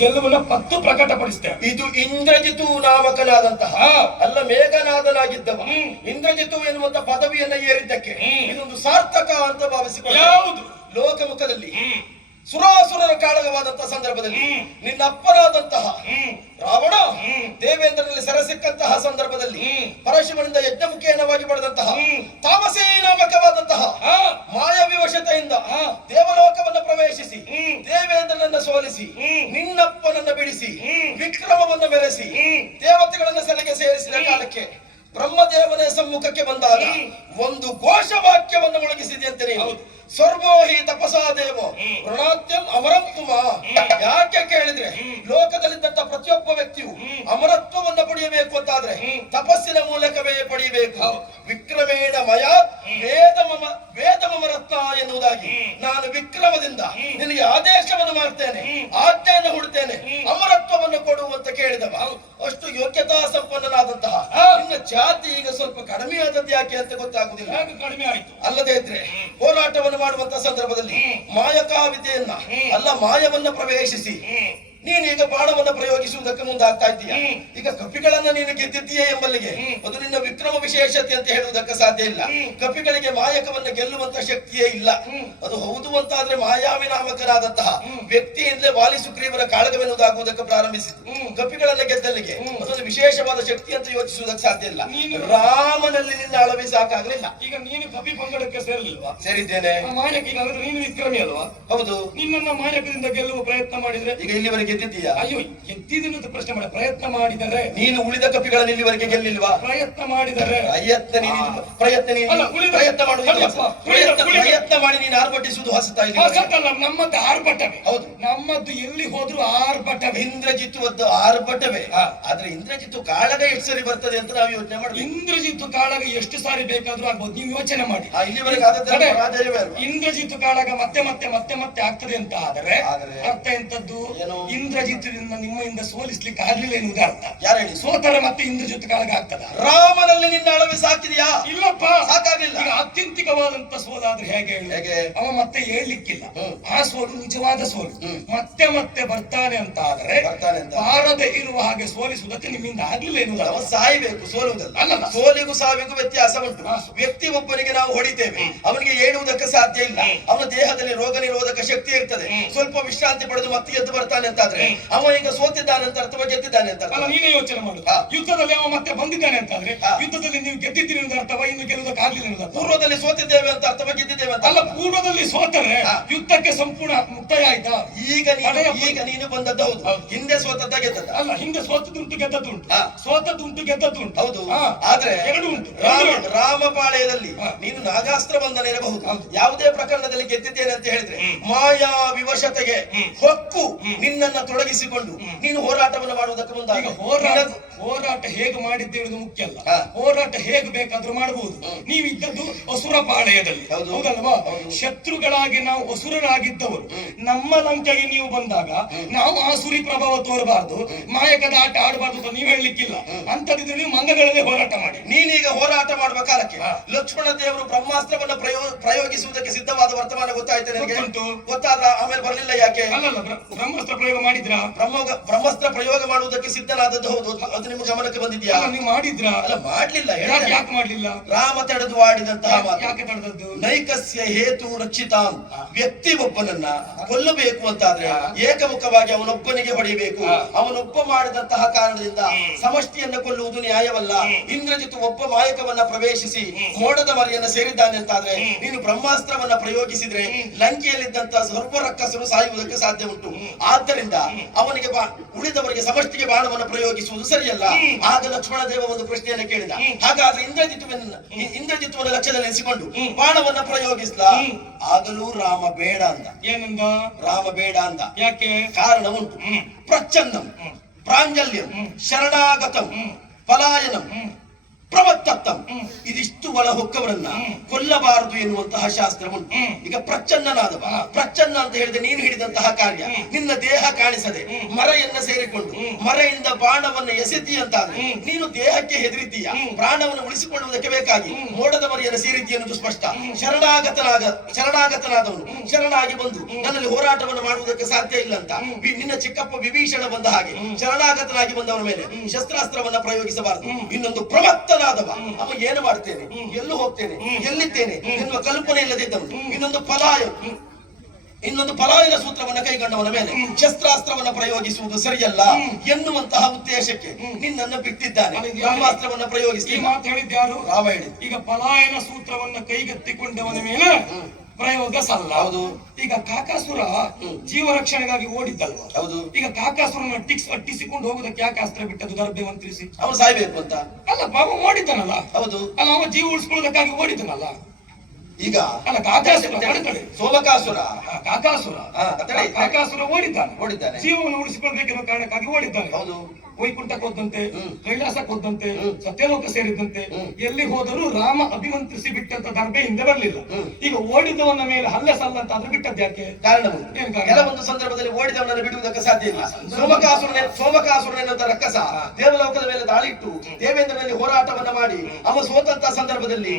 ಗೆಲುವನ್ನ ಪತ್ತು ಪ್ರಕಟಪಡಿಸ್ತೇವೆ. ಇದು ಇಂದ್ರಜಿತು ನಾಮಕನಾದಂತಹ ಅಲ್ಲ ಮೇಘನಾದನಾಗಿದ್ದವ ಇಂದ್ರಜಿತು ಎನ್ನುವಂತ ಪದವಿಯನ್ನ ಏರಿದ್ದಕ್ಕೆ ಇದೊಂದು ಸಾರ್ಥಕ ಅಂತ ಭಾವಿಸಿಕೊಳ್ಳ. ಯಾವುದು ಲೋಕಮುಖದಲ್ಲಿ ಸುರಾಸುರರ ಕಾಳಗವಾದಂತಹ ಸಂದರ್ಭದಲ್ಲಿ ನಿನ್ನ ಅಪ್ಪನಾದಂತಹ ರಾವಣ ದೇವೇಂದ್ರನಲ್ಲಿ ಸೆರೆ ಸಿಕ್ಕಂತಹ ಸಂದರ್ಭದಲ್ಲಿ ಪರಶುವನಿಂದ ಯಜ್ಞಮುಖೇನವಾಗಿ ಪಡೆದಂತಹ ತಾಮಸೇ ನಾಮಕವಾದಂತಹ ಮಾಯವಿವಶತೆಯಿಂದ ದೇವಲೋಕವನ್ನು ಪ್ರವೇಶಿಸಿ ದೇವೇಂದ್ರನನ್ನ ಸೋಲಿಸಿ ನಿನ್ನಪ್ಪನನ್ನ ಬಿಡಿಸಿ ವಿಕ್ರಮವನ್ನು ಮೆರೆಸಿ ದೇವತೆಗಳನ್ನ ಸೆರೆಗೆ ಸೇರಿಸಿದ ಕಾಲಕ್ಕೆ ಬ್ರಹ್ಮದೇವನ ಸಮ್ಮುಖಕ್ಕೆ ಬಂದಾಗ ಒಂದು ಘೋಷವಾಕ್ಯವನ್ನು ಮೊಳಗಿಸಿದೆ ನೀವು. ಸ್ವರ್ಮೋಹಿ ತಪಸಾದೇವೋ ಋಣಾತ್ಯಂ ಅಮರಂ ತುಮ. ಯಾಕೆ ಕೇಳಿದ್ರೆ ಲೋಕದಲ್ಲಿದ್ದಂತ ಪ್ರತಿಯೊಬ್ಬ ವ್ಯಕ್ತಿಯು ಅಮರತ್ವವನ್ನು ಪಡೆಯಬೇಕು ಅಂತಾದ್ರೆ ತಪಸ್ಸಿನ ಮೂಲಕವೇ ಪಡೆಯಬೇಕು. ವಿಕ್ರಮೇಣ ಮಯ ವೇದಮರತ್ನ ಎನ್ನುವುದಾಗಿ ನಾನು ವಿಕ್ರಮದಿಂದ ನಿನಗೆ ಆದೇಶವನ್ನು ಮಾಡ್ತೇನೆ, ಆಜ್ಞೆಯನ್ನು ಹುಡುತ್ತೇನೆ, ಅಮರತ್ವವನ್ನು ಕೊಡುವಂತ ಕೇಳಿದವ. ಅಷ್ಟು ಯೋಗ್ಯತಾ ಸಂಪನ್ನನಾದಂತಹ ನಿನ್ನ ಜಾತಿ ಈಗ ಸ್ವಲ್ಪ ಕಡಿಮೆ ಆದದ್ದು ಯಾಕೆ ಅಂತ ಗೊತ್ತಾಗುದಿಲ್ಲ. ಕಡಿಮೆ ಆಯ್ತು. ಅಲ್ಲದೆ ಇದ್ರೆ ಹೋರಾಟವನ್ನು ಮಾಡುವಂತ ಸಂದರ್ಭದಲ್ಲಿ ಮಾಯಕಾ ವಿದ್ಯೆಯನ್ನ ಅಲ್ಲ ಮಾಯವನ್ನ ಪ್ರವೇಶಿಸಿ ನೀನೀಗ ಬಾಣವನ್ನ ಪ್ರಯೋಗಿಸುವುದಕ್ಕೆ ಮುಂದಾಗ್ತಾ ಇದ್ದೀಯ. ಈಗ ಕಪಿಗಳನ್ನ ನೀನು ಗೆದ್ದಿದ್ದೀಯ ಎಂಬಲ್ಲಿಗೆ ಅದು ನಿನ್ನ ವಿಕ್ರಮ ವಿಶೇಷತೆ ಅಂತ ಹೇಳುವುದಕ್ಕೆ ಸಾಧ್ಯ ಇಲ್ಲ. ಕಪಿಗಳಿಗೆ ಮಾಯಕವನ್ನ ಗೆಲ್ಲುವಂತ ಶಕ್ತಿಯೇ ಇಲ್ಲ. ಅದು ಹೌದು ಅಂತಾದ್ರೆ ಮಾಯಾವಿ ನಾಮಕನಾದಂತಹ ವ್ಯಕ್ತಿಯಿಂದಲೇ ವಾಲಿ ಸುಗ್ರೀವರ ಕಾಳಗವೆನ್ನುವುದಾಗುವುದಕ್ಕೆ ಪ್ರಾರಂಭಿಸಿತು. ಕಪಿಗಳನ್ನ ಗೆದ್ದಲ್ಲಿಗೆ ಅದೊಂದು ವಿಶೇಷವಾದ ಶಕ್ತಿ ಅಂತ ಯೋಚಿಸುವುದಕ್ಕೆ ಸಾಧ್ಯ ಇಲ್ಲ. ರಾಮನಲ್ಲಿ ನಿನ್ನ ಅಳವಿ ಸಾಕಾಗ್ಲಿಲ್ಲ. ಈಗ ನೀನು ಕಪಿ ಪಂಗಡಕ್ಕೆ ಸೇರಲಿಲ್ವಾ? ಸೇರಿದ್ದೇನೆ. ಮಾಯಕ ನೀನು ವಿಕ್ರಮಿ ಅಲ್ವಾ? ಹೌದು. ನಿನ್ನನ್ನ ಮಾಯಕದಿಂದ ಗೆಲ್ಲುವ ಪ್ರಯತ್ನ ಮಾಡಿದ್ರೆ ಈಗ ಇಲ್ಲಿವರೆಗೆ ಗೆದ್ದಿದ್ದೀಯಾ? ಅಯ್ಯೋ ಗೆದ್ದಿದ್ದೀನಿ ಅಂತ ಪ್ರಶ್ನೆ ಮಾಡಿ. ಪ್ರಯತ್ನ ಮಾಡಿದರೆ ನೀನು ಉಳಿದ ಕಪಿಗಳನ್ನು ಇಲ್ಲಿವರೆಗೆ ಗೆಲ್ಲಿಲ್ವಾ? ಪ್ರಯತ್ನ ಮಾಡಿದರೆ ಪ್ರಯತ್ನ ಮಾಡಿ ನೀನು ಆರ್ಭಟಿಸುವುದು ಹೊಸತಾ ಇಲ್ಲ. ಹೊಸತಲ್ಲ, ನಮ್ಮದು ಆರ್ಭಟವೇ. ಹೌದು, ನಮ್ಮದು ಎಲ್ಲಿ ಹೋದ್ರು ಆರ್ಭಟವೇ. ಇಂದ್ರಜಿತ್ತುವದ್ದು ಆರ್ಭಟವೇ. ಆದ್ರೆ ಇಂದ್ರಜಿತ್ತು ಕಾಳಗ ಎಷ್ಟು ಸರಿ ಬರ್ತದೆ ಅಂತ ನಾವು ಯೋಚನೆ ಮಾಡಿ. ಇಂದ್ರಜಿತ್ತು ಕಾಳಗ ಎಷ್ಟು ಸಾರಿ ಬೇಕಾದ್ರೂ ಆಗ್ಬೋದು. ನೀವು ಯೋಚನೆ ಮಾಡಿ. ಇಲ್ಲಿವರೆಗೆ ಇಂದ್ರಜಿತ್ತು ಕಾಳಗ ಮತ್ತೆ ಮತ್ತೆ ಮತ್ತೆ ಮತ್ತೆ ಆಗ್ತದೆ ಅಂತ ಆದರೆ ಅರ್ಥ ಎಂತದ್ದು? ಇಂದ್ರಜಿತ್ತಿನಿಂದ ನಿಮ್ಮಿಂದ ಸೋಲಿಸ್ಲಿಕ್ಕೆ ಆಗ್ಲಿಲ್ಲ ಎನ್ನುವುದೇ ಅರ್ಥ. ಯಾರು ಹೇಳಿ? ಸೋತರೆ ಮತ್ತೆ ಇಂದ್ರಜಿತ್ತು ಕಾಳಗ ಆಗ್ತದ? ರಾಮನಲ್ಲಿ ನಿನ್ನ ಅಳವೆ ಸಾಕಿದೆಯಾ? ಇಲ್ಲಪ್ಪ, ಸಾಕಾಗ್ಲಿಲ್ಲ. ಈಗ ಅತ್ಯಂತಿಕವಾದಂತ ಸೋಲಾದ್ರೆ ಹೇಗೆ ಅವ ಮತ್ತೆ ಹೇಳ್ಲಿಕ್ಕಿಲ್ಲ. ಆ ಸೋಲು ನಿಜವಾದ ಸೋಲು. ಮತ್ತೆ ಮತ್ತೆ ಬರ್ತಾನೆ ಅಂತ ಆದ್ರೆ ಬಾರದೆ ಇರುವ ಹಾಗೆ ಸೋಲಿಸುವುದಕ್ಕೆ ನಿಮ್ಮಿಂದ ಆಗ್ಲಿಲ್ಲ ಎನ್ನುವುದಲ್ಲ. ಸಾಯ್ಬೇಕು, ಸೋಲುವುದಲ್ಲ. ಅಲ್ಲ, ಸೋಲಿಗೂ ಸಾವಿಗೂ ವ್ಯತ್ಯಾಸ ಉಂಟು. ವ್ಯಕ್ತಿ ಒಬ್ಬನಿಗೆ ನಾವು ಹೊಡಿತೇವೆ, ಅವನಿಗೆ ಹೇಳುವುದಕ್ಕೆ ಸಾಧ್ಯ ಇಲ್ಲ. ಅವನ ದೇಹದಲ್ಲಿ ರೋಗ ನಿರೋಧಕ ಶಕ್ತಿ ಇರ್ತದೆ. ಸ್ವಲ್ಪ ವಿಶ್ರಾಂತಿ ಪಡೆದು ಮತ್ತೆ ಎದ್ದು ಬರ್ತಾನೆ ಅಂತಾದ್ರೆ ಅವ ಈಗ ಸೋತಿದ್ದಾನೆ ಅಂತ ಅರ್ಥವಾ ಗೆದ್ದಿದ್ದಾನೆ ಅಂತ ಅಲ್ಲ. ನೀನೇ ಯೋಚನೆ ಮಾಡು. ಯುದ್ಧದಲ್ಲಿ ಅವ ಮತ್ತೆ ಬಂದಿದ್ದಾನೆ ಅಂತಾದ್ರೆ ಯುದ್ಧದಲ್ಲಿ ನೀವು ಗೆದ್ದಿದ್ದೀರಿ ಅಂತ ಅರ್ಥವಾ ಇನ್ನು ಗೆಲ್ಲುವುದಕ್ಕೆ ಆಗ್ಲಿಲ್ಲ ಅಂತ? ಪೂರ್ವದಲ್ಲಿ ಸೋತಿದ್ದೇವೆ ಅಂತ ಅರ್ಥವಾ ಗೆದ್ದಿದ್ದೇವೆ ಅಂತ ಅಲ್ಲ. ಪೂರ್ವದಲ್ಲಿ ಸೋತರೆ ಯುದ್ಧಕ್ಕೆ ಸಂಪೂರ್ಣ ಮುಕ್ತಾಯ ಆಯ್ತಾ? ಈಗ ನೀನು ಬಂದದ್ದು ಹೌದು. ಹಿಂದೆ ಸೋತದ್ದ ಗೆದ್ದದ್ದ ಅಲ್ಲ. ಹಿಂದೆ ಸೋತದುಂಟು ಗೆದ್ದದುಂಟು, ಸೋತದುಂಟು ಗೆದ್ದದುಂಟು. ಹೌದು. ಆದ್ರೆ ಎರಡು ಉಂಟು. ರಾಮಪಾಳ್ಯದಲ್ಲಿ ನೀನು ನಾಗಾಸ್ತ್ರ ಬಂಧನ ಇರಬಹುದು. ಯಾವುದೇ ಪ್ರಕರಣದಲ್ಲಿ ಗೆದ್ದಿದ್ದೇನೆ ಅಂತ ಹೇಳಿದ್ರೆ ಮಾಯಾ ವಿವಶತೆಗೆ ಹೊಕ್ಕು ನಿನ್ನನ್ನ ತೊಡಗಿಸಿಕೊಂಡು ನೀನು ಹೋರಾಟವನ್ನು ಮಾಡುವುದಕ್ಕೆ ಮುಂದಾಗ ಹೋರಾಟ ಹೇಗೆ ಮಾಡಿದ್ದೇಳುದು ಮುಖ್ಯ ಅಲ್ಲ. ಹೋರಾಟ ಹೇಗೆ ಬೇಕಾದ್ರೂ ಮಾಡಬಹುದು. ನೀವಿದ್ದದ್ದು ಅಸುರ ಪಾಳಯದಲ್ಲಿ, ಹೌದಲ್ವಾ? ಶತ್ರುಗಳಾಗಿ ನಾವು ಅಸುರರಾಗಿದ್ದವರು. ನಮ್ಮ ಲಂಕೆಗೆ ನೀವು ಬಂದಾಗ ನಾವು ಆಸುರಿ ಪ್ರಭಾವ ತೋರಬಾರದು, ಮಾಯಕದ ಆಟ ಆಡಬಾರ್ದು ಅಂತ ನೀವು ಹೇಳಲಿಕ್ಕಿಲ್ಲ. ಅಂತದಿದ್ರೆ ನೀವು ಮಂಗಗಳಲ್ಲೇ ಹೋರಾಟ ಮಾಡಿ. ನೀನೀಗ ಹೋರಾಟ ಮಾಡುವ ಕಾಲಕ್ಕೆ ಲಕ್ಷ್ಮಣ ದೇವರು ಬ್ರಹ್ಮಾಸ್ತ್ರವನ್ನು ಪ್ರಯೋಗಿಸುವುದಕ್ಕೆ ಸಿದ್ಧವಾದ ವರ್ತಮಾನ ಗೊತ್ತಾಯ್ತು ನನಗೆ. ಗೊತ್ತಾದ ಆಮೇಲೆ ಬರಲಿಲ್ಲ ಯಾಕೆ? ಅಲ್ಲಲ್ಲ, ಬ್ರಹ್ಮಾಸ್ತ್ರ ಪ್ರಯೋಗ ಮಾಡಿದ್ರ? ಬ್ರಹ್ಮಾಸ್ತ್ರ ಪ್ರಯೋಗ ಮಾಡುವುದಕ್ಕೆ ಸಿದ್ಧನಾದದ್ದು ಹೌದು. ಅದು ನಿಮ್ಮ ಗಮನಕ್ಕೆ ಬಂದಿದ್ಯಾ? ನೀವು ಮಾಡಿದ್ರ? ಅಲ್ಲ, ಮಾಡ್ಲಿಲ್ಲ. ಯಾಕೆ ಮಾಡ್ಲಿಲ್ಲ? ರಾಮ ತಡೆದು ಆಡಿದಂತಹ ಮಾತು. ಯಾಕೆ ತಡೆದದ್ದು? ನೈಕಸ್ಯ ಹೇತು ರಕ್ಷಿತಾಂ. ವ್ಯಕ್ತಿ ಒಬ್ಬನನ್ನ ಕೊಲ್ಲಬೇಕು ಅಂತಾದ್ರೆ ಏಕಮುಖವಾಗಿ ಅವನೊಬ್ಬನಿಗೆ ಹೊಡೆಯಬೇಕು. ಅವನೊಬ್ಬ ಮಾಡಿದಂತಹ ಕಾರಣದಿಂದ ಸಮಷ್ಟಿಯನ್ನ ಕೊಲ್ಲುವುದು ನ್ಯಾಯವಲ್ಲ. ಇಂದ್ರಜಿತ್ತು ಒಬ್ಬ ಮಾಯಕವನ್ನ ಪ್ರವೇಶಿಸಿ ಮೋಡದ ಮರಿಯನ್ನ ಸೇರಿದ್ದಾನೆ ಅಂತಾದ್ರೆ ನೀನು ಬ್ರಹ್ಮಾಸ್ತ್ರವನ್ನ ಪ್ರಯೋಗಿಸಿದ್ರೆ ಲಂಕೆಯಲ್ಲಿದ್ದಂತಹ ಸರ್ವ ರಕ್ಕಸರು ಸಾಯುವುದಕ್ಕೆ ಸಾಧ್ಯ ಉಂಟು. ಆದ್ದರಿಂದ ಅವನಿಗೆ ಉಳಿದವರಿಗೆ ಸಮಷ್ಟಿಗೆ ಬಾಣವನ್ನು ಪ್ರಯೋಗಿಸುವುದು ಸರಿಯಲ್ಲ. ಆಗ ಲಕ್ಷ್ಮಣ ದೇವ ಒಂದು ಪ್ರಶ್ನೆಯನ್ನು ಕೇಳಿದ. ಹಾಗಾದ್ರೆ ಇಂದ್ರಜಿತ್ತುವನ್ನು ಲಕ್ಷ್ಯದಲ್ಲಿ ಇರಿಸಿಕೊಂಡು ಬಾಣವನ್ನ ಪ್ರಯೋಗಿಸ್ಲ? ಆಗಲೂ ರಾಮ ಬೇಡ ಅಂದ. ಏನಂದ? ರಾಮ ಬೇಡ ಅಂದ. ಯಾಕೆ? ಕಾರಣ ಉಂಟು. ಪ್ರಚ್ಛನ್ನಂ ಪ್ರಾಂಜಲ್ಯಂ ಶರಣಾಗತಂ ಪಲಾಯನಂ ಪ್ರವತ್ತತ್ತಂ ಇದಿಷ್ಟು ಒಳ ಹೊಕ್ಕವರನ್ನ ಕೊಲ್ಲಬಾರದು ಎನ್ನುವಂತಹ ಶಾಸ್ತ್ರ ಉಂಟು. ಈಗ ಪ್ರಚ್ಛನ್ನನಾದವ, ಪ್ರಚ್ಛನ್ನ ಅಂತ ಹೇಳಿದ್ರೆ ನೀನು ಹಿಡಿದಂತಹ ಕಾರ್ಯ ನಿನ್ನ ದೇಹ ಕಾಣಿಸದೆ ಮರೆಯನ್ನ ಸೇರಿಕೊಂಡು ಮರೆಯಿಂದ ಬಾಣವನ್ನು ಎಸೆತಿ ಅಂತಾದ್ರೆ ನೀನು ದೇಹಕ್ಕೆ ಹೆದರಿದ್ದೀಯ. ಪ್ರಾಣವನ್ನು ಉಳಿಸಿಕೊಳ್ಳುವುದಕ್ಕೆ ಬೇಕಾಗಿ ಮೋಡದ ಮರಿಯನ್ನು ಸೇರಿದ್ದಿ ಎನ್ನುವುದು ಸ್ಪಷ್ಟ. ಶರಣಾಗತನಾದವನು ಶರಣಾಗಿ ಬಂದು ನನ್ನಲ್ಲಿ ಹೋರಾಟವನ್ನು ಮಾಡುವುದಕ್ಕೆ ಸಾಧ್ಯ ಇಲ್ಲ ಅಂತ ನಿನ್ನ ಚಿಕ್ಕಪ್ಪ ವಿಭೀಷಣ ಬಂದ ಹಾಗೆ ಶರಣಾಗತನಾಗಿ ಬಂದವನ ಮೇಲೆ ಶಸ್ತ್ರಾಸ್ತ್ರವನ್ನ ಪ್ರಯೋಗಿಸಬಾರದು. ಇನ್ನೊಂದು ಪ್ರವತ್ತನಾದವ, ಅವ ಏನು ಮಾಡ್ತೇನೆ, ಎಲ್ಲೂ ಹೋಗ್ತೇನೆ, ಎಲ್ಲಿದ್ದೇನೆ ಎನ್ನುವ ಕಲ್ಪನೆ ಇಲ್ಲದಿದ್ದವನು. ಇನ್ನೊಂದು ಪಲಾಯನ ಸೂತ್ರವನ್ನ ಕೈಗೊಂಡವನ ಮೇಲೆ ಶಸ್ತ್ರಾಸ್ತ್ರವನ್ನ ಪ್ರಯೋಗಿಸುವುದು ಸರಿಯಲ್ಲ ಎನ್ನುವಂತಹ ಉದ್ದೇಶಕ್ಕೆ ನಿನ್ನನ್ನು ಬಿಟ್ಟಿದ್ದಾನೆ. ಬ್ರಹ್ಮಾಸ್ತ್ರವನ್ನ ಪ್ರಯೋಗಿಸಿ ಈ ಮಾತು ಹೇಳಿದ್ಯಾರು? ರಾಮ ಹೇಳಿದ. ಈಗ ಪಲಾಯನ ಸೂತ್ರವನ್ನ ಕೈಗೆತ್ತಿಕೊಂಡವನ ಮೇಲೆ ಪ್ರಯೋಗ ಸಲ್ಲ. ಹೌದು. ಈಗ ಕಾಕಾಸುರ ಜೀವ ರಕ್ಷಣೆಗಾಗಿ ಓಡಿದ್ದಲ್ವ? ಹೌದು. ಈಗ ಕಾಕಾಸುರನ ಅಟ್ಟಿಸಿಕೊಂಡು ಹೋಗುದಕ್ಕೆ ಯಾಕೆ ಅಸ್ತ್ರ ಬಿಟ್ಟದ್ದು? ದರ್ಬೆ ಮಂತ್ರಿಸಿ ಅವನು ಸಾಯ್ಬೇಕು ಅಂತ ಅಲ್ಲ, ಪಾಪ ಓಡಿದ್ದಾನಲ್ಲ. ಹೌದು. ಅಲ್ಲ, ಅವ ಜೀವ ಉಳಿಸ್ಕೊಳ್ಳೋದಕ್ಕಾಗಿ ಓಡಿದ್ದಾನಲ್ಲ. ಈಗ ಅಲ್ಲ, ಕಾಕಾಸುರ ಸೋಮಕಾಸುರ ಕಾಕಾಸುರ ಓಡಿದ್ದಾನೆ, ಜೀವವನ್ನು ಉಳಿಸಿಕೊಳ್ಬೇಕೆನ್ನುವ ಕಾರಣಕ್ಕಾಗಿ ಓಡಿದ್ದಾನೆ. ಹೌದು. ವೈಕುಂಠಕ್ಕೆ ಹೋದಂತೆ, ಕೈಲಾಸಕ್ಕೆ ಹೋದಂತೆ, ಸತ್ಯಲೋಕ ಸೇರಿದಂತೆ ಎಲ್ಲಿ ಹೋದರೂ ರಾಮ ಅಭಿಮಂತ್ರಿಸಿ ಬಿಟ್ಟಂತ ದರ್ಬೆ ಹಿಂದೆ ಬರಲಿಲ್ಲ. ಈಗ ಓಡಿದವನ ಮೇಲೆ ಹಲ್ಲೆ ಸಲ್ಲ ಅಂತ ಆದ್ರೂ ಬಿಟ್ಟದ್ದು ಯಾಕೆ? ಕಾರಣ ಕೆಲವೊಂದು ಸಂದರ್ಭದಲ್ಲಿ ಓಡಿದವನನ್ನು ಬಿಡುವುದಕ್ಕೆ ಸಾಧ್ಯ ಇಲ್ಲ. ಸೋಮಕಾಸುರನೆನ್ನುವಂತ ರಕ್ಕಸ ದೇವಲೋಕದ ಮೇಲೆ ದಾಳಿ ಇಟ್ಟು ದೇವೇಂದ್ರನಲ್ಲಿ ಹೋರಾಟವನ್ನ ಮಾಡಿ ಅವ ಸೋತಂತ ಸಂದರ್ಭದಲ್ಲಿ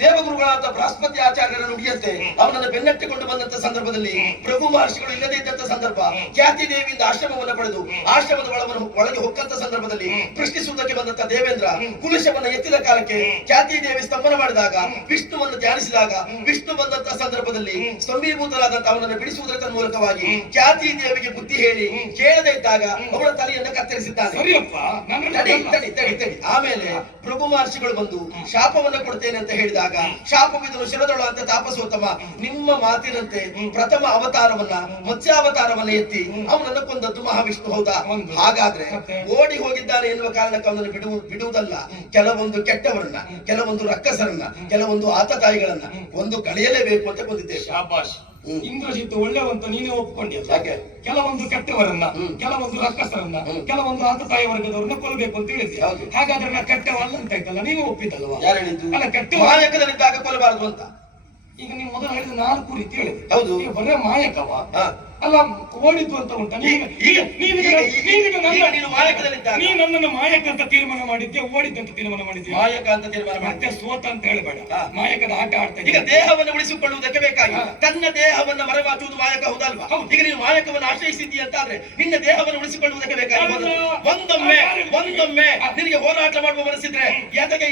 ದೇವಗುರುಗಳಾದ ಬೃಹಸ್ಪತಿ ಆಚಾರ್ಯರ ನುಡಿಯಂತೆ ಅವನನ್ನು ಬೆನ್ನಟ್ಟಿಕೊಂಡು ಬಂದಂತ ಸಂದರ್ಭದಲ್ಲಿ ಪ್ರಭು ಮಹರ್ಷಿಗಳು ಇಲ್ಲದೇ ಇದ್ದಂತ ಸಂದರ್ಭ ಖ್ಯಾತಿ ದೇವಿಯಿಂದ ಆಶ್ರಮವನ್ನು ಪಡೆದು ಆಶ್ರಮದ ಒಳಗೆ ಹೊಕ್ಕಂತ ಸಂದರ್ಭದಲ್ಲಿ ಪ್ರಶ್ನಿಸುವುದಕ್ಕೆ ಬಂದಂತ ದೇವೇಂದ್ರ ಕುಲಶವನ್ನ ಎತ್ತಿದ ಕಾಲಕ್ಕೆ ಖ್ಯಾತಿ ದೇವಿ ಸ್ತಂಭನ ಮಾಡಿದಾಗ ವಿಷ್ಣುವನ್ನು ಧ್ಯಾನಿಸಿದಾಗ ವಿಷ್ಣು ಬಂದಂತ ಸಂದರ್ಭದಲ್ಲಿ ಸ್ತಂಭೀಭೂತರಾದಂತ ಅವನನ್ನು ಬಿಡಿಸುವುದರ ಮೂಲಕವಾಗಿ ಖ್ಯಾತಿ ದೇವಿಗೆ ಬುದ್ಧಿ ಹೇಳಿ ಕೇಳದೇ ಇದ್ದಾಗ ಅವಳ ತಲೆಯನ್ನು ಕತ್ತರಿಸಿದ್ದಾನೆ. ಆಮೇಲೆ ಪ್ರಭು ಮಹರ್ಷಿಗಳು ಬಂದು ಶಾಪವನ್ನು ಕೊಡ್ತೇನೆ ಅಂತ ಹೇಳಿದಾಗ ಶಾಪವಿದನು ಶಿರದೊಳ ಅಂತ ತಾಪಸೋತ್ತಮ ನಿಮ್ಮ ಮಾತಿನಂತೆ ಪ್ರಥಮ ಅವತಾರವನ್ನ ಮತ್ಸ್ಯಾವತಾರವನ್ನ ಎತ್ತಿ ಅವನನ್ನು ಕೊಂದದ್ದು ಮಹಾವಿಷ್ಣು. ಹೌದಾ? ಹಾಗಾದ್ರೆ ಓಡಿ ಹೋಗಿದ್ದಾನೆ ಎನ್ನುವ ಕಾರಣಕ್ಕೆ ಅವನನ್ನು ಬಿಡುವುದಲ್ಲ. ಕೆಲವೊಂದು ಕೆಟ್ಟವರನ್ನ, ಕೆಲವೊಂದು ರಕ್ಕಸರನ್ನ, ಕೆಲವೊಂದು ಆತತಾಯಿಗಳನ್ನ ಒಂದು ಕಳೆಯಲೇಬೇಕು ಅಂತ ಕೊಂದಿದ್ದೇವೆ. ಶಾಬಾಷ್. ಇಂದ್ರಜಿತ್ ಒಳ್ಳೆವಂತ ನೀನೇ ಒಪ್ಕೊಂಡಿದ್ದ. ಕೆಲವೊಂದು ಕೆಟ್ಟವರನ್ನ, ಕೆಲವೊಂದು ರಕ್ಕಸರನ್ನ, ಕೆಲವೊಂದು ಆತತಾಯಿ ವರ್ಗದವರನ್ನ ಕೊಲ್ಲಬೇಕು ಅಂತ ಹೇಳಿದ್ದೆ. ಹಾಗಾದ್ರೆ ನಾ ಕೆಟ್ಟವಲ್ಲ ಅಂತ ಆಯ್ತಲ್ಲ, ನೀವು ಒಪ್ಪಿದ್ದಲ್ವಾ? ಅಲ್ಲ, ಕೆಟ್ಟ ಮಾಯಕದಲ್ಲಿದ್ದಾಗ ಕೊಲ್ಲಬಾರದು ಅಂತ. ಈಗ ನೀವು ಮೊದಲು ಹೇಳಿದ 4 ರೀತಿ ಹೇಳಿದೆ. ಹೌದು. ಈಗ ಬರೇ ಮಾಯಕವ ಅಲ್ಲ ಓಡಿದ್ದು ಅಂತ ಉಂಟ? ನೀ ನನ್ನನ್ನು ಮಾಯಕ ಅಂತ ತೀರ್ಮಾನ ಮಾಡಿದ್ದೆ, ಓಡಿದ್ದಂತ ತೀರ್ಮಾನ ಮಾಡಿದ್ದೆ. ಮಾಯಕ ಅಂತ ತೀರ್ಮಾನ ಮತ್ತೆ ಸೋತ ಅಂತ ಹೇಳಬೇಡ. ಮಾಯಕದ ಆಟ ಆಡ್ತಾ ಈಗ ದೇಹವನ್ನು ಉಳಿಸಿಕೊಳ್ಳುವುದಕ್ಕೆ ಬೇಕಾಗಿ ತನ್ನ ದೇಹವನ್ನು ಮರೆಮಾಚುವುದು ಮಾಯಕ. ಹೌದಲ್ವಾ? ಈಗ ನೀನು ಮಾಯಕವನ್ನು ಆಶ್ರಯಿಸಿದ್ದೀಯ ಅಂತ ಆದ್ರೆ ನಿನ್ನ ದೇಹವನ್ನು ಉಳಿಸಿಕೊಳ್ಳುವುದಕ್ಕೆ ಬೇಕಾಗಿ ಒಂದೊಮ್ಮೆ ನಿನಗೆ ಹೋರಾಟ ಮಾಡುವ ಮನಸ್ಸಿದ್ರೆ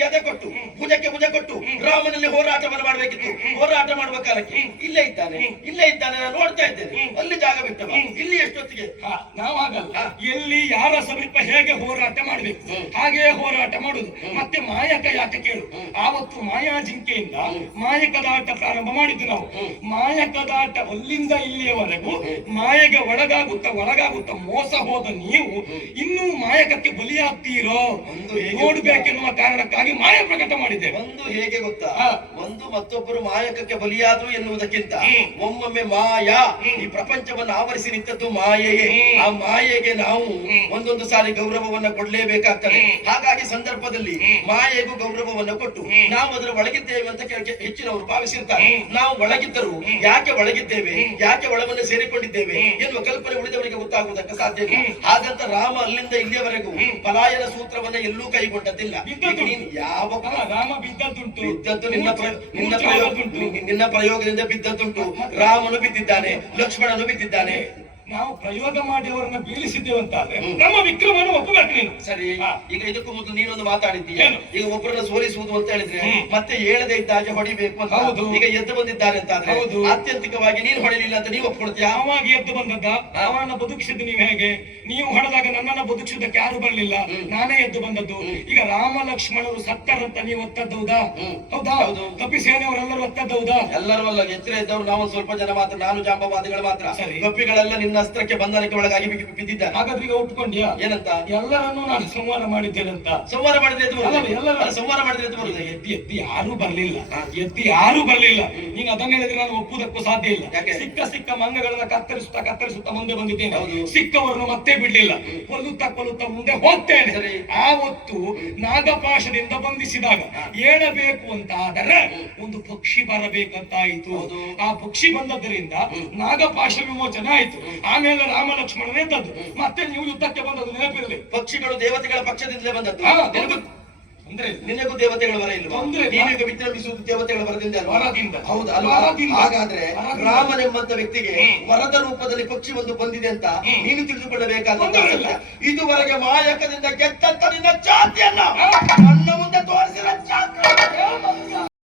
ಎದೆ ಕೊಟ್ಟು ಭುಜಕ್ಕೆ ಭುಜ ಕೊಟ್ಟು ರಾಮನಲ್ಲಿ ಹೋರಾಟವನ್ನು ಮಾಡಬೇಕಿತ್ತು. ಹೋರಾಟ ಮಾಡುವ ಕಾಲಕ್ಕೆ ಇಲ್ಲೇ ಇದ್ದಾನೆ ನಾನು ನೋಡ್ತಾ ಇದ್ದೇನೆ, ಅಲ್ಲಿ ಜಾಗ ಬಿಟ್ಟವ, ಇಲ್ಲಿ ಎಷ್ಟೊತ್ತಿಗೆ ನಾವು ಆಗಲ್ಲ. ಎಲ್ಲಿ ಯಾರ ಸಮೀಪ ಹೇಗೆ ಹೋರಾಟ ಮಾಡಬೇಕು ಹಾಗೆ ಹೋರಾಟ ಮಾಡುದು. ಮತ್ತೆ ಮಾಯಕ ಯಾಕೆ ಕೇಳು? ಆವತ್ತು ಮಾಯಾಜಿಂಕೆಯಿಂದ ಮಾಯಕದಾಟ ಪ್ರಾರಂಭ ಮಾಡಿದ್ದು ನಾವು. ಮಾಯಕದಾಟ ಅಲ್ಲಿಂದ ಇಲ್ಲಿಯವರೆಗೂ ಮಾಯೆಗೆ ಒಳಗಾಗುತ್ತ ಮೋಸ ಹೋದ ನೀವು ಇನ್ನೂ ಮಾಯಕಕ್ಕೆ ಬಲಿಯಾಗ್ತೀರೋ ನೋಡ್ಬೇಕೆನ್ನುವ ಕಾರಣಕ್ಕಾಗಿ ಮಾಯ ಪ್ರಕಟ ಮಾಡಿದ್ದೇವೆ. ಒಂದು ಹೇಗೆ ಗೊತ್ತಾ? ಒಂದು ಮತ್ತೊಬ್ಬರು ಮಾಯಕಕ್ಕೆ ಬಲಿಯಾದ್ರು ಎನ್ನುವುದಕ್ಕಿಂತ ಒಮ್ಮೊಮ್ಮೆ ಮಾಯಾ ಈ ಪ್ರಪಂಚವನ್ನು ಆವರಿಸಿ ನಿಂತದ್ದು ಮಾಯೆಯೇ. ಆ ಮಾಯೆಗೆ ನಾವು ಒಂದೊಂದು ಸಾರಿ ಗೌರವವನ್ನ ಕೊಡ್ಲೇಬೇಕಾಗ್ತದೆ. ಹಾಗಾಗಿ ಸಂದರ್ಭದಲ್ಲಿ ಮಾಯೆಗೂ ಗೌರವವನ್ನು ಕೊಟ್ಟು ನಾವು ಅದರ ಒಳಗಿದ್ದೇವೆ ಅಂತ ಹೆಚ್ಚಿನವರು ಭಾವಿಸಿರ್ತಾರೆ. ನಾವು ಒಳಗಿದ್ದರು ಯಾಕೆ ಒಳಗಿದ್ದೇವೆ, ಯಾಕೆ ಒಳವನ್ನು ಸೇರಿಕೊಂಡಿದ್ದೇವೆ ಎನ್ನುವ ಕಲ್ಪನೆ ಉಳಿದವರಿಗೆ ಗೊತ್ತಾಗುವುದಕ್ಕೆ ಸಾಧ್ಯ ಇಲ್ಲ. ಹಾಗಂತ ರಾಮ ಅಲ್ಲಿಂದ ಇಲ್ಲಿಯವರೆಗೂ ಪಲಾಯನ ಸೂತ್ರವನ್ನ ಎಲ್ಲೂ ಕೈಗೊಂಡದ್ದಿಲ್ಲ. ಯಾವ ರಾಮ ಬಿದ್ದದ್ದುಂಟು, ನಿನ್ನ ಪ್ರಯೋಗದಿಂದ ಬಿದ್ದದ್ದುಂಟು. ರಾಮನು ಬಿದ್ದಿದ್ದಾನೆ, ಲಕ್ಷ್ಮಣನು ಬಿದ್ದಿದ್ದಾನೆ. ನಾವು ಪ್ರಯೋಗ ಮಾಡಿ ಅವರನ್ನ ಬೀಳಿಸಿದ್ದೇವೆ ಅಂತ ಆದ್ರೆ ನಮ್ಮ ವಿಕ್ರಮನು ಒಪ್ಪಬೇಕು ನೀನು. ಸರಿ, ಈಗ ಇದಕ್ಕೂ ಮೊದಲು ನೀನೊಂದು ಮಾತಾಡಿದ್ದೀಯ. ಈಗ ಒಬ್ಬರನ್ನ ಸೋಲಿಸುವುದು ಅಂತ ಹೇಳಿದ್ರೆ ಮತ್ತೆ ಹೇಳದೇ ಇದ್ದಾಗೆ ಹೊಡಿಬೇಕು ಅಂತ. ಈಗ ಎದ್ದು ಬಂದಿದ್ದಾರೆ ಅಂತ ಆದ್ರೆ ಆತ್ಯಂತಿಕವಾಗಿ ನೀನು ಹೊಡಿಲಿಲ್ಲ ಅಂತ ನೀವು ಒಪ್ಕೊಳ್ತೀಯ. ಯಾವಾಗ ಎದ್ದು ಬಂದದ್ದ? ಅವನನ್ನ ಬದುಕಿಸಿದ್ದು ನೀವು ಹೇಗೆ? ನೀವು ಹೊಡೆದಾಗ ನನ್ನನ್ನ ಬದುಕಿಸುವುದಕ್ಕೆ ಯಾರು ಬರಲಿಲ್ಲ, ನಾನೇ ಎದ್ದು ಬಂದದ್ದು. ಈಗ ರಾಮ ಲಕ್ಷ್ಮಣರು ಸತ್ತರಂತ ನೀವು ಒತ್ತದ್ದೌದಾ? ಹೌದಾ? ಕಪಿಸೇನೆಯವರೆಲ್ಲರೂ ಒತ್ತದ್ದೌದಾ? ಎಲ್ಲರೂ ಅಲ್ಲ, ಎಚ್ಚರ ಇದ್ದವರು ನಾವು ಸ್ವಲ್ಪ ಜನ ಮಾತ್ರ, ನಾನು ಜಾಂಬವಾದಿಗಳು ಮಾತ್ರ. ಕಪಿಗಳೆಲ್ಲ ನಿನ್ನ ನಿನ್ನ ಅಸ್ತ್ರಕ್ಕೆ ಬಂಧನಕ್ಕೆ ಒಳಗಾಗಿ ಬಿದ್ದಿದ್ದಾನೆ. ಹಾಗಾದ್ರೆ ಈಗ ಒಪ್ಕೊಂಡ್ಯಾ? ಏನಂತ? ಎಲ್ಲರನ್ನೂ ನಾನು ಸಂಹಾರ ಮಾಡಿದ್ದೇನೆ ಅಂತ. ಸಂಹಾರ ಮಾಡಿದ್ರೆ ಎದ್ದು ಬರುದು? ಎಲ್ಲರ ಸಂಹಾರ ಮಾಡಿದ್ರೆ ಎದ್ದು ಬರುದು? ಎತ್ತಿ ಯಾರು ಬರ್ಲಿಲ್ಲ, ಎತ್ತಿ ಯಾರು ಬರ್ಲಿಲ್ಲ. ನೀನು ಅದನ್ನ ಹೇಳಿದ್ರೆ ನಾನು ಒಪ್ಪುದಕ್ಕೂ ಸಾಧ್ಯ ಇಲ್ಲ. ಸಿಕ್ಕ ಮಂಗಗಳನ್ನ ಕತ್ತರಿಸುತ್ತಾ ಮುಂದೆ ಬಂದಿದ್ದೇನೆ. ಸಿಕ್ಕವರನ್ನು ಮತ್ತೆ ಬಿಡ್ಲಿಲ್ಲ, ಕೊಲ್ಲುತ್ತಾ ಮುಂದೆ ಹೋಗ್ತೇನೆ. ಆವತ್ತು ನಾಗಪಾಶದಿಂದ ಬಂಧಿಸಿದಾಗ ಏಳಬೇಕು ಅಂತ ಆದರೆ ಒಂದು ಪಕ್ಷಿ ಬರಬೇಕಂತಾಯಿತು. ಆ ಪಕ್ಷಿ ಬಂದದ್ದರಿಂದ ನಾಗಪಾಶ ವಿಮೋಚನೆ ಆಯ್ತು. ಆಮೇಲೆ ರಾಮ ಲಕ್ಷ್ಮಣನೇ ಎದ್ದದ್ದು. ಮತ್ತೆ ನೀವು ಯುದ್ಧಕ್ಕೆ ಬಂದದ್ದು ನೆನಪಿರಲಿ. ಪಕ್ಷಿಗಳು ದೇವತೆಗಳ ಪಕ್ಷದಿಂದಲೇ ಬಂದದ್ದು. ಅಂದ್ರೆ ನಿನಗೂ ದೇವತೆಗಳ ವರ ಇಲ್ಲ. ನೀನೀಗ ವಿಜೃಂಭಿಸುವುದು ದೇವತೆಗಳ ವರದಿಂದ ವರದಿಂದ. ಹೌದು ಅಲ್ವಾ? ಹಾಗಾದ್ರೆ ರಾಮನೆಂಬಂತ ವ್ಯಕ್ತಿಗೆ ವರದ ರೂಪದಲ್ಲಿ ಪಕ್ಷಿ ಒಂದು ಬಂದಿದೆ ಅಂತ ನೀನು ತಿಳಿದುಕೊಳ್ಳಬೇಕಾದ ಇದುವರೆಗೆ ಮಾಯಕದಿಂದ ಗೆದ್ದಂತ ನಿನ್ನ ಜಾತಿಯನ್ನ